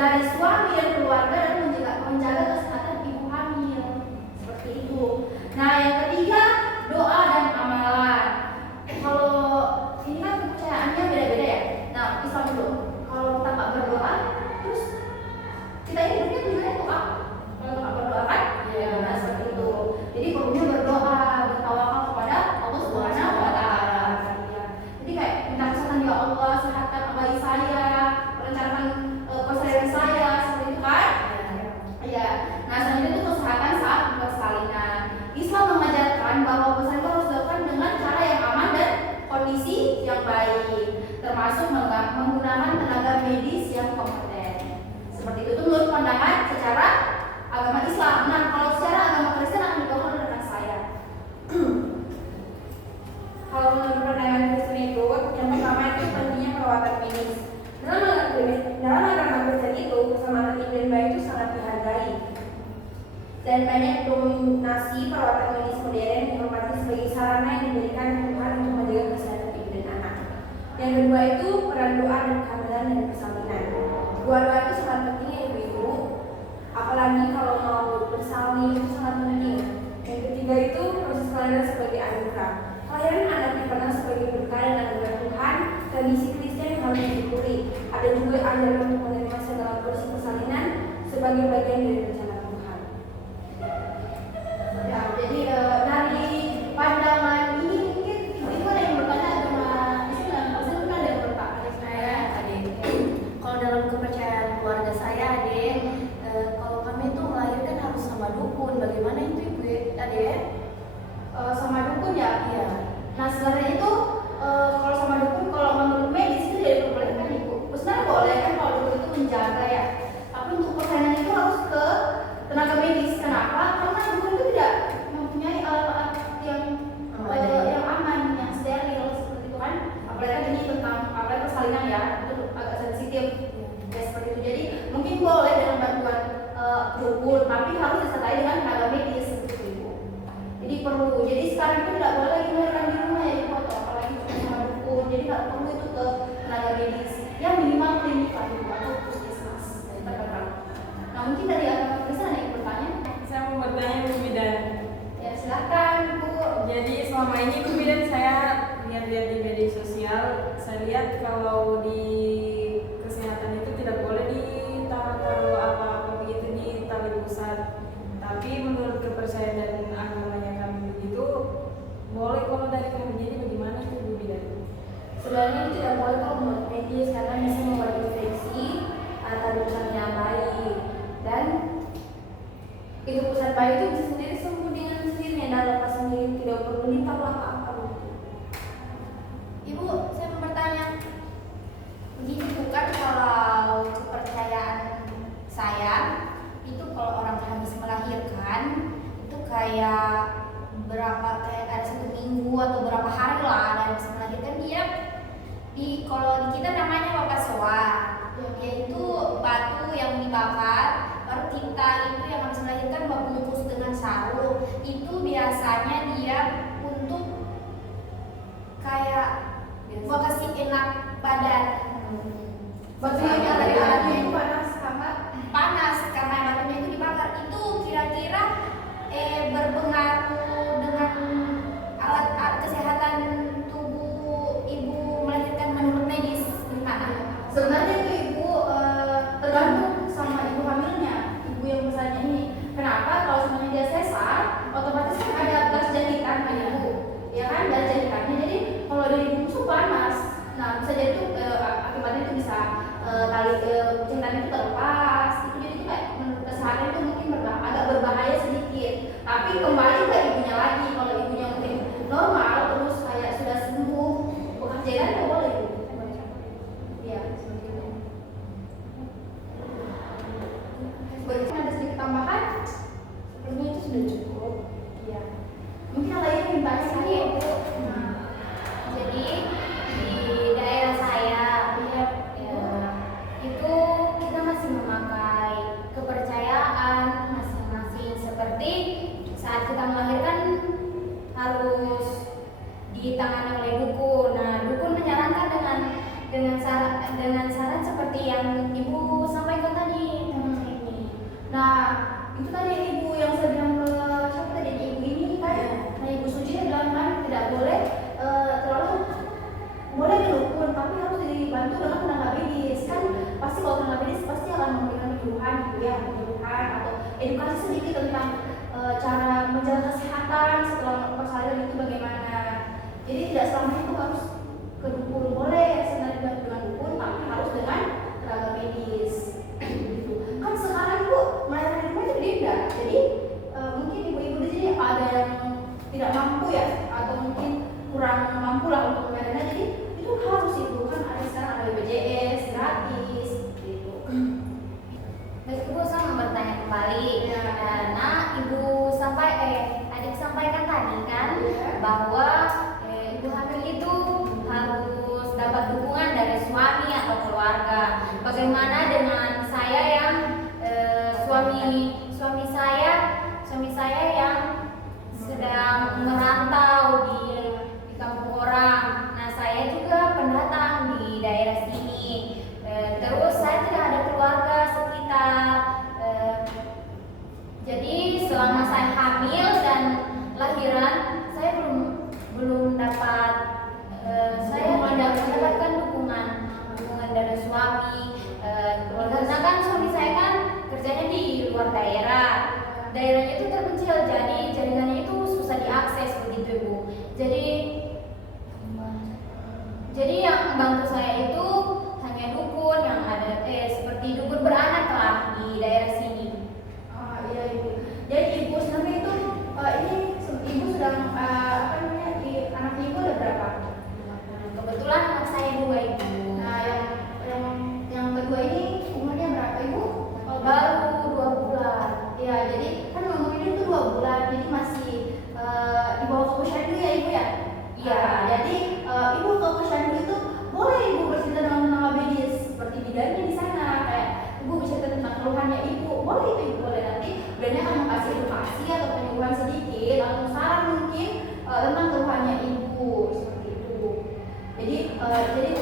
dari suami dan keluarga dan menjaga kesehatan ibu hamil. Seperti itu. Nah, yang ketiga, doa dan amalan. Kalau ini kan kepercayaannya beda-beda ya. Nah, Islam dulu. Kalau kita nggak berdoa, terus kita ini hidupnya tujuannya untuk apa? Kalau nggak berdoa kan? Ya, nah seperti itu. Jadi perlunya berdoa, bertawakal kepada Allah Subhanahu wa Ta'ala. Jadi kayak minta kesehatan, ya Allah, sehatkan bayi saya, rencanakan persalinan saya, seperti itu kan? Ya. Nah, selanjutnya itu kesehatan saat persalinan. Islam mengajarkan bahwa persalinan harus dilakukan dengan cara yang aman dan kondisi yang baik, termasuk menggunakan tenaga medis yang kompeten. Seperti itu menurut pandangan secara agama Islam. Nah, kalau secara agama Kristen akan dibawakan oleh rekan saya. Kalau menurut pandangan Kristen itu, yang pertama itu pentingnya perawatan medis. Dalam agama Kristen itu, keselamatan ibu dan bayi itu sangat dihargai. Dan banyak dominasi perawatan medis modern dihormati sebagai sarana yang diberikan Tuhan untuk menjaga kesehatan ibu dan anak. Yang kedua itu peran doa dan kehamilan dan persalinan. Doa itu sangat penting ya ibu-ibu, apalagi kalau mau bersalin itu sangat penting. Yang ketiga itu proses kelahiran sebagai anugerah. Kelahiran anak dipandang sebagai berkah dan anugerah Tuhan. Tradisi Kristen yang harus disyukuri. Ada juga ajaran untuk menerima segala proses persalinan sebagai bagian dari rencana Tuhan. Ya, jadi dari pandangan ini mungkin ibu ada yang bertanya agama Islam, pasti kan ada yang bertanya. Saya adik, kalau dalam kepercayaan keluarga saya adik, kalau kami itu melahirkan harus sama dukun. Bagaimana itu ibu adik? Sama dukun ya? Iya. Nah, sebenarnya itu kalau sama dukun, kalau menurut medis itu tidak diperbolehkan ibu. Sebenarnya boleh kan kalau dukun itu menjaga ya. Tapi untuk persalinan itu harus ke tenaga medis. Kenapa? Karena dukun itu tidak mempunyai alat-alat yang aman, yang steril seperti itu kan. Apalagi kan ini tentang apalagi persalinan ya, itu agak sensitif. Ya seperti itu. Jadi mungkin boleh dengan bantuan dukun, tapi harus disertai dengan tenaga medis seperti itu. Jadi perlu. Jadi sekarang itu tidak boleh lagi melahirkan di rumah ya ibu, atau apalagi sama dukun. Jadi nggak perlu itu ke tenaga medis. Ya minimal klinik lah ibu atau puskesmas terdekat. Nah mungkin dari agama Kristen ada yang bertanya? Saya mau bertanya Bu Bidan. Ya silakan ibu. Jadi selama ini Bu Bidan saya lihat-lihat di media sosial, saya lihat kalau di kesehatan itu tidak boleh ditaruh apa-apa begitu di tali pusat. Tapi menurut kepercayaan dan agamanya kami begitu boleh. Kalau dari kami jadi bagaimana itu Bu Bidan? Sebenarnya itu tidak boleh kalau menurut medis karena bisa membuat infeksi tali pusatnya bayi, dan itu pusat bayi itu bisa sendiri sembuh dengan sendirinya dan lepas sendiri, tidak perlu ditaruh apa-apa. Ibu, saya mau bertanya. Begini bukan kalau kepercayaan saya itu kalau orang habis melahirkan itu kayak ada 1 minggu atau berapa hari lah dan habis melahirkan dia kalau di kita namanya papasoa, yaitu batu yang dibakar, baru tinta itu yang habis melahirkan membungkus dengan sarung. Itu biasanya dia untuk kayak buat kasih enak badan. Batunya dari alatnya itu panas karena batunya itu dibakar. Itu kira-kira berpengaruh dengan alat kesehatan tubuh ibu melahirkan menurut medis gimana? Sebenarnya itu ibu tergantung sama ibu hamilnya, ibu yang misalnya ini. Kenapa? Kalau semuanya dia sesar, otomatis kan ada gas jahitan kan ibu, ya kan, gas jahitannya. Jadi kalau dari ibu itu panas, nah bisa jadi itu akibatnya itu bisa tali jahitannya itu terlepas. Itu jadi itu kayak menurut kesehatan itu mungkin agak berbahaya sedikit. Tapi kembali ke ibunya lagi. Kalau ibunya mungkin normal terus kayak sudah sembuh, bekas jahitan ya boleh ibu. Iya, seperti itu. Sebenarnya ada sedikit tambahan. Sepertinya itu sudah cukup. Iya. Mungkin ada yang mintanya sih ibu. Jadi di daerah saya itu kita masih memakai kepercayaan masing-masing, seperti saat kita melahirkan harus cara menjaga kesehatan setelah persalinan itu bagaimana. Jadi tidak selamanya itu harus ke dukun, boleh sebenarnya dengan dukun, tapi harus dengan tenaga medis. Gitu. Kan sekarang Bu melayani rumah itu beda. Jadi mungkin ibu-ibu di sini ada yang tidak mampu ya, atau mungkin kurang mampu lah untuk melayani. Jadi itu harus itu kan ada sekarang ada BPJS gratis gitu. Baik Ibu, saya mau bertanya kembali. Ya. Nah, Ibu adik sampaikan tadi kan bahwa ibu hamil itu harus dapat dukungan dari suami atau keluarga. Bagaimana dengan saya yang suami saya yang sedang merantau di kampung orang. Nah, saya juga pendatang di daerah sini. Terus saya tidak ada keluarga sekitar. Jadi selama saya hamil dan lahiran, saya belum dapat saya tidak mendapatkan dukungan dari suami. Karena kan suami saya kan kerjanya di luar daerahnya itu terpencil, jadi jaringannya itu susah diakses begitu Ibu. Jadi yang membantu saya itu hanya dukun yang ada seperti dukun beranak lah di daerah sini. Iya Ibu. Jadi Ibu sebenarnya itu ini Ibu sedang anak Ibu ada berapa? Kebetulan anak saya 2 Ibu. Nah yang kedua ini umurnya berapa Ibu? Baru 2 bulan. Ya, jadi kan ngomong ini tuh 2 bulan, jadi masih di bawah ke posyandu ya Ibu ya? Iya. Jadi Ibu ke posyandu itu boleh Ibu bercerita dengan tenaga medis seperti bidannya di sana, kayak Ibu bisa tentang keluhannya Ibu, boleh itu Ibu, boleh nanti bidannya akan kasih edukasi atau penyuluhan sedikit atau saran mungkin tentang keluhannya Ibu seperti itu. Jadi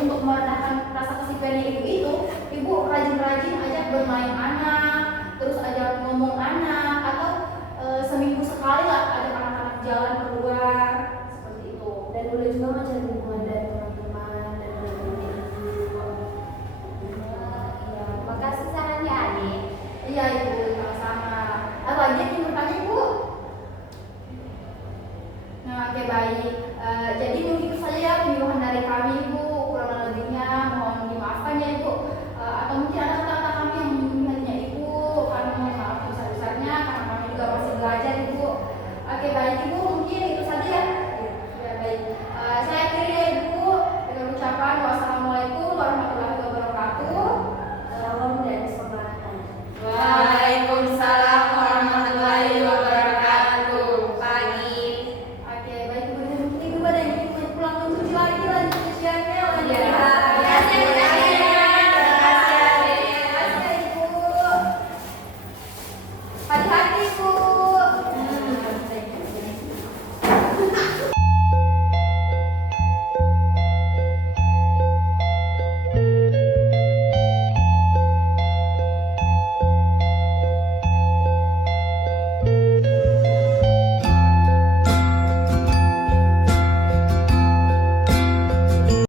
untuk meredakan rasa kesepiannya Ibu itu, Ibu rajin-rajin ajak bermain anak, terus ajak ngomong anak, atau seminggu sekali lah ajak anak-anak jalan